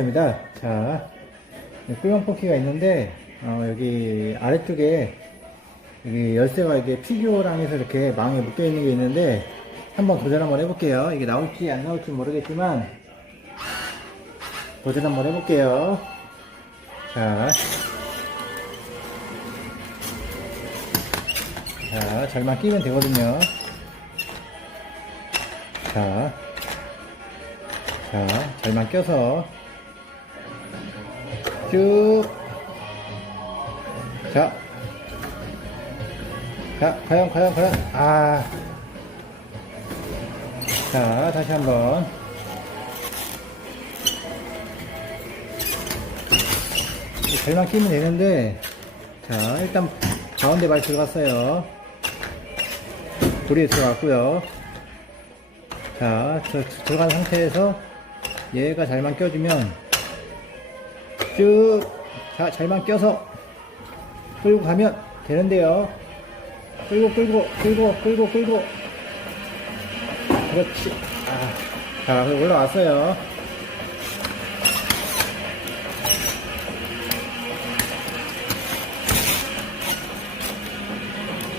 포키파입니다. 자, 네, 꿀형 포키가 있는데, 어, 여기 아래쪽에, 여기 열쇠가 이게 피규어랑 해서 이렇게 망에 묶여 있는 게 있는데, 한번 도전 한번 해볼게요. 이게 나올지 안 나올지 모르겠지만, 도전 한번 해볼게요. 자. 자, 잘만 끼면 되거든요. 자. 자, 잘만 껴서 쭉. 자, 자, 과연, 과연, 과연. 아, 자, 다시 한번. 잘만 끼면 되는데, 자, 일단 가운데 발 들어갔어요. 돌이 들어갔고요. 자, 저, 들어간 상태에서 얘가 잘만 껴주면 쭉, 자, 잘만 껴서 끌고 가면 되는데요. 끌고, 끌고, 끌고, 끌고, 끌고. 그렇지. 아, 자, 올라왔어요.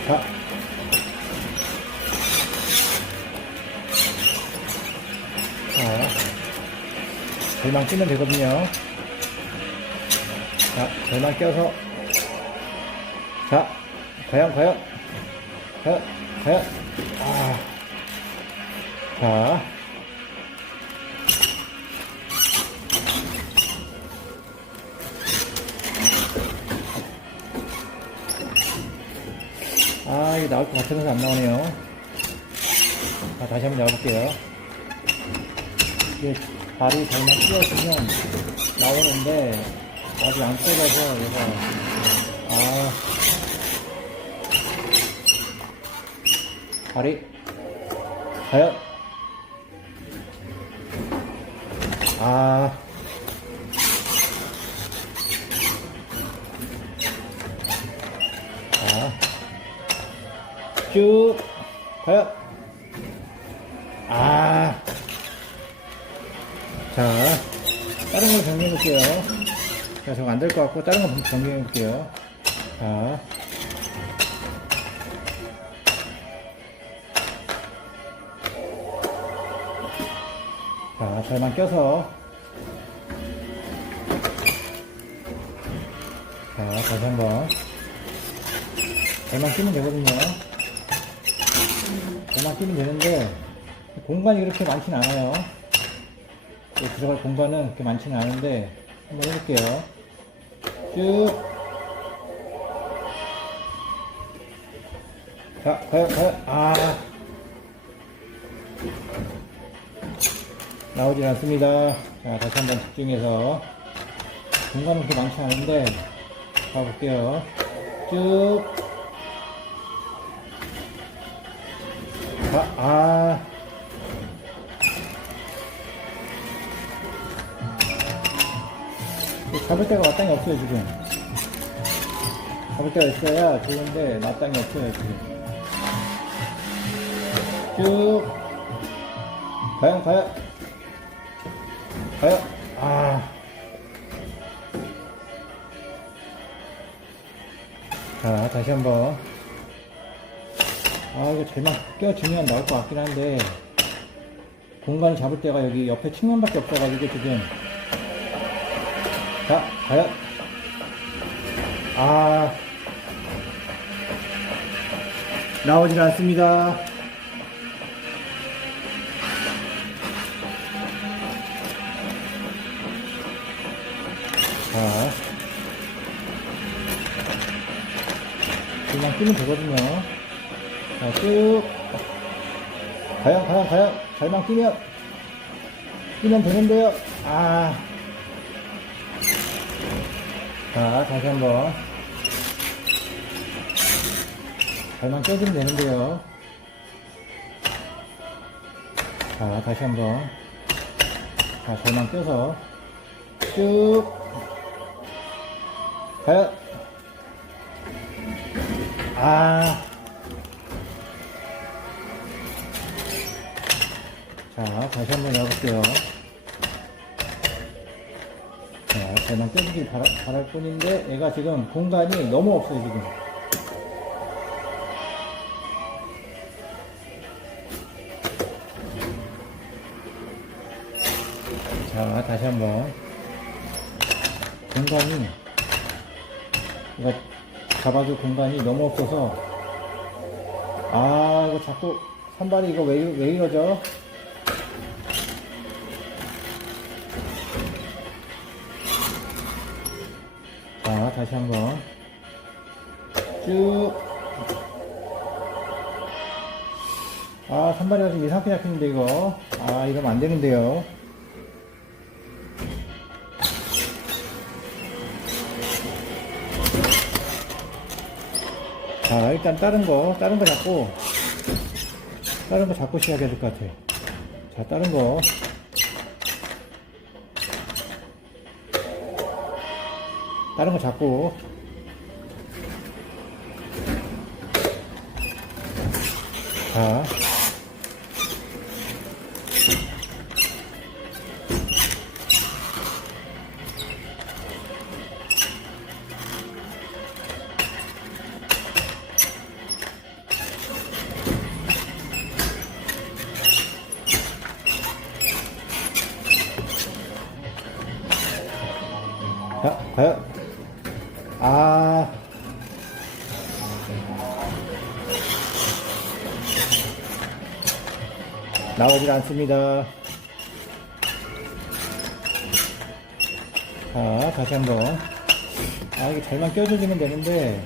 자, 자, 절만 끼면 되거든요. 자, 절만 껴서. 자, 과연, 과연. 과연, 과연. 아. 자. 아, 이게 나올 것 같아서 안 나오네요. 자, 다시 한번 잡아볼게요. 이게 발이 잘만 끼워주면 나오는데 아직 안 뜯어서 얘가 아. 발이 과연 아. 자, 쭉. 과연 아. 자, 다른 걸 정리해 볼게요. 자, 저거 안 될 것 같고, 다른 거 정리해 볼게요. 자. 자, 잘만 껴서. 자, 다시 한 번. 잘만 끼면 되거든요. 잘만 끼면 되는데, 공간이 그렇게 많진 않아요. 또 들어갈 공간은 그렇게 많지는 않은데 한번 해볼게요. 쭉. 자, 과연, 과연, 아. 나오질 않습니다. 자, 다시 한번 집중해서. 공간은 그렇게 많지 않은데, 가볼게요. 쭉. 자, 아. 잡을 데가 마땅히 없어요 지금. 잡을 데가 있어야 좋은데 마땅히 없어요 지금. 쭉. 과연 과연. 과연. 아. 자, 다시 한번. 아, 이거 잘만 껴주면 나올 것 같긴 한데, 공간을 잡을 데가 여기 옆에 측면밖에 없어가지고 지금, 자, 과연. 아. 나오질 않습니다. 자. 그냥 끼면 되거든요. 자, 쭉. 과연, 과연, 과연. 잘만 끼면. 끼면 되는데요. 아. 자, 다시 한 번. 발만 껴주면 되는데요. 자, 다시 한 번. 자, 발만 껴서 쭉. 과연. 아. 자, 다시 한번 해볼게요. 자, 저만 껴주길 바라, 바랄 뿐인데, 얘가 지금 공간이 너무 없어요, 지금. 자, 다시 한 번. 공간이, 이거 잡아줄 공간이 너무 없어서, 아, 이거 자꾸, 선발이 이거 왜, 왜 이러죠? 다시 한 번. 쭉. 아, 선발이가 좀 이상하게 잡히는데, 이거. 아, 이러면 안 되는데요. 자, 일단 다른 거, 다른 거 잡고, 다른 거 잡고 시작해야 될 것 같아요. 자, 다른 거. 다른 거 잡고. 자. 자, 나오질 않습니다. 자, 다시 한 번. 아, 이게 잘만 껴주면 되는데.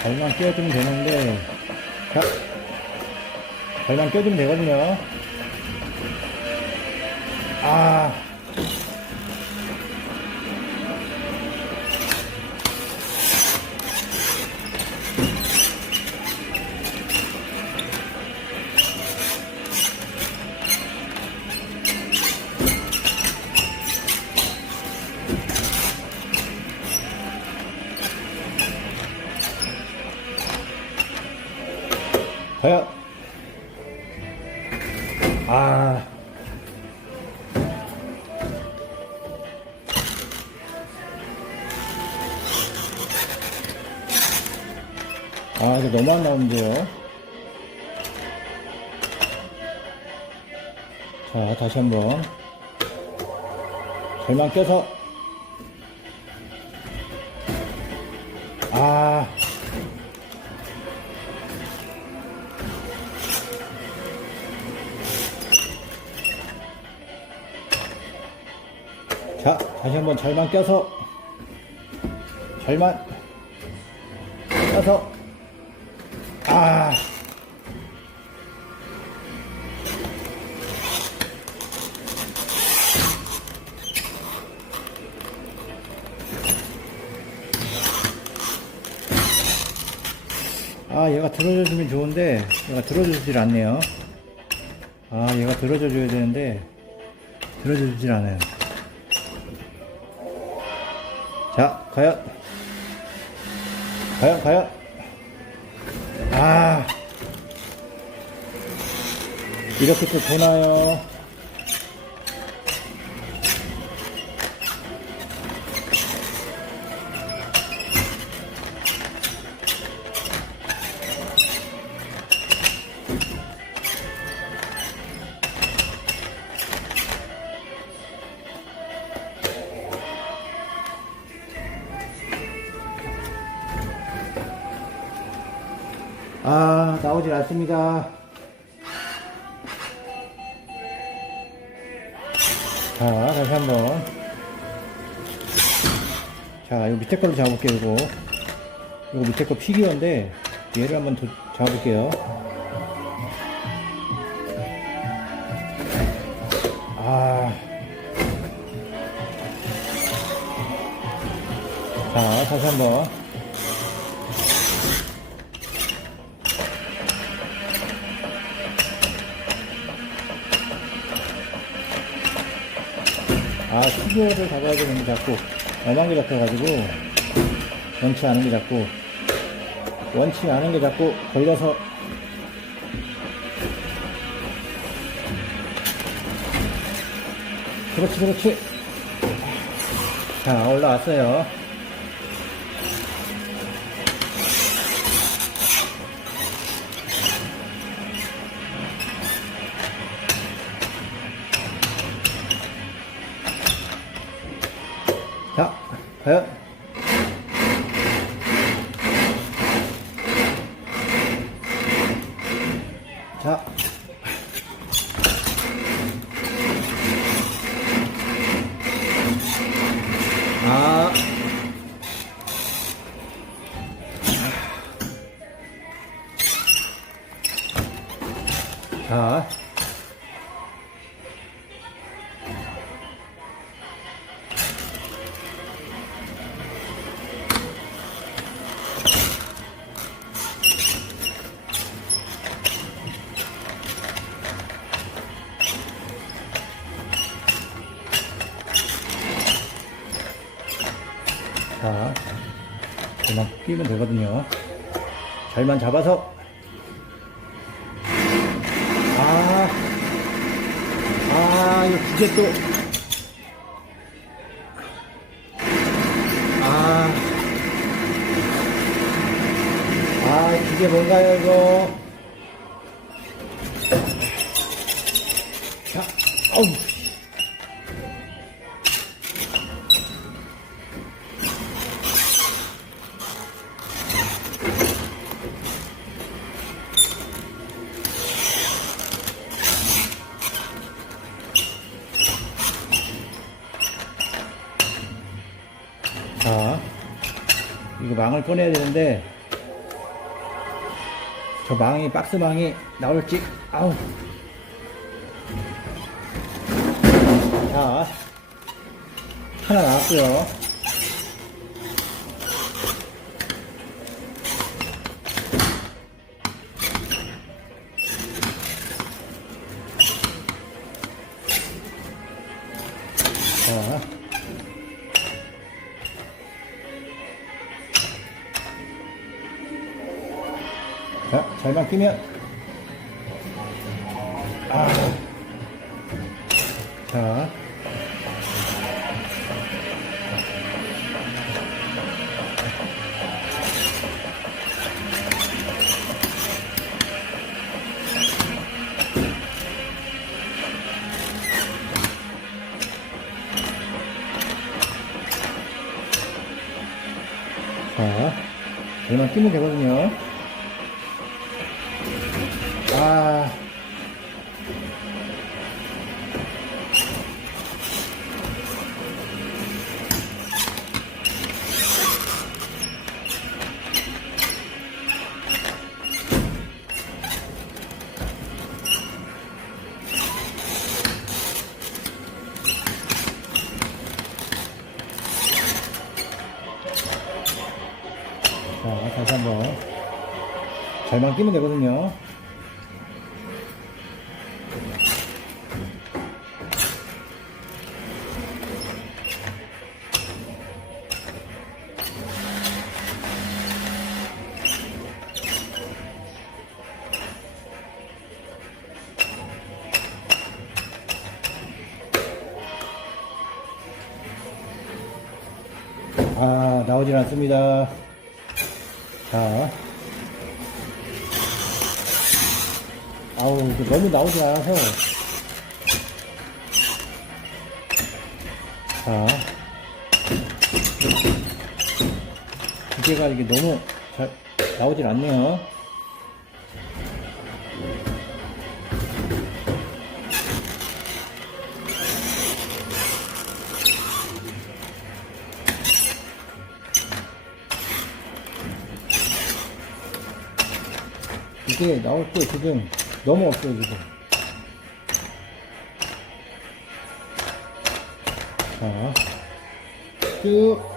잘만 껴주면 되는데. 자. 잘만 껴주면 되거든요. 아. 과연 아 아, 이거 너무 안 나오는데요. 자, 다시 한 번. 절만 껴서. 자, 다시 한번 절만 껴서. 절만. 껴서. 아. 아, 얘가 들어줘주면 좋은데, 얘가 들어주질 않네요. 아, 얘가 들어줘줘야 되는데, 들어주질 않아요. 자, 과연. 과연, 과연. 아. 이렇게 또 되나요? 아 나오질 않습니다. 자 다시 한번. 자 이거 밑에 걸로 잡아볼게요 이거. 이거 밑에 거 피규어인데 얘를 한번 더 잡아볼게요. 아. 자, 다시 한번. 아, 스튜디오를 잡아야 되는 게 자꾸 엄한 게 잡혀가지고, 원치 않은 게 자꾸, 원치 않은 게 자꾸 걸려서, 그렇지, 그렇지. 자, 올라왔어요. 자, 과 끼면 되거든요. 잘만 잡아서. 아, 아, 이거 기계 또. 아, 아, 기계 뭔가요, 이거? 꺼내야 되는데, 저 망이, 박스 망이 나올지, 아우. 자, 하나 나왔고요 잘만 끼면. 아. 자. 자, 잘만 끼면 되거든요. 잘만 끼면 되거든요. 아, 나오질 않습니다. 자. 아우, 너무 나오지 않아서. 자. 기계가 이게 너무 잘 나오질 않네요. 이게 나올 때 지금 너무 없어요 지금 자쭉.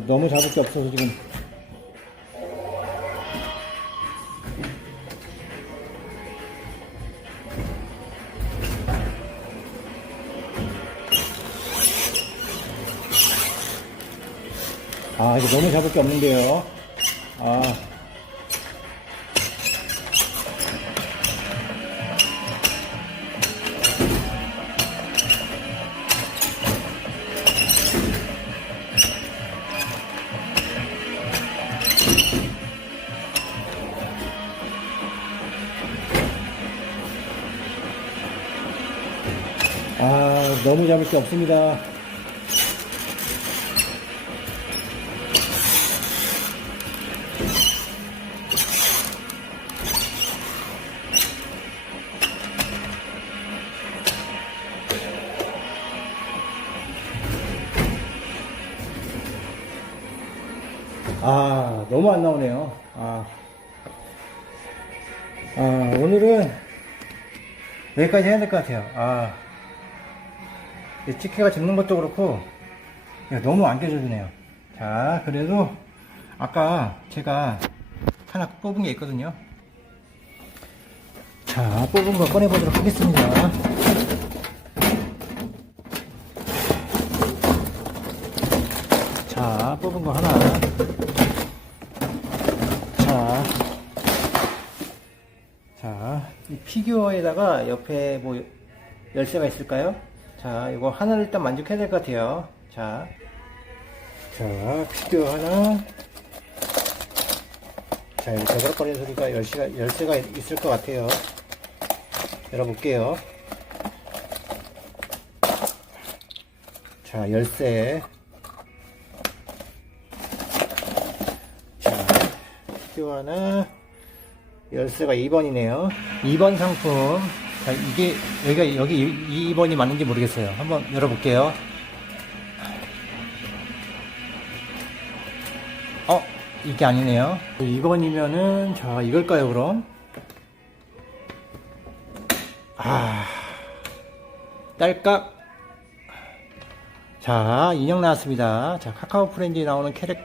이거 너무 잡을 게 없어서 지금. 아, 이거 너무 잡을 게 없는데요. 아. 너무 잡을 게 없습니다. 아, 너무 안 나오네요. 아, 아 오늘은 여기까지 해야 될 것 같아요. 아, 이 치킨가 집는 것도 그렇고, 야, 너무 안 껴져주네요. 자, 그래도 아까 제가 하나 뽑은 게 있거든요. 자, 뽑은 거 꺼내 보도록 하겠습니다. 자, 뽑은 거 하나. 자, 자, 이 피규어에다가 옆에 뭐 열쇠가 있을까요? 자, 이거 하나를 일단 만족해야 될 것 같아요. 자, 자, 피규어 하나. 자, 여기 저그럭거리는 소리가 열쇠가, 열쇠가 있을 것 같아요. 열어볼게요. 자, 열쇠. 자, 피규어 하나. 열쇠가 2번이네요. 2번 상품. 자, 이게, 여기가, 여기 2번이 맞는지 모르겠어요. 한번 열어볼게요. 어, 이게 아니네요. 2번이면은, 자, 이걸까요, 그럼? 아, 딸깍. 자, 인형 나왔습니다. 자, 카카오 프렌즈에 나오는 캐릭터.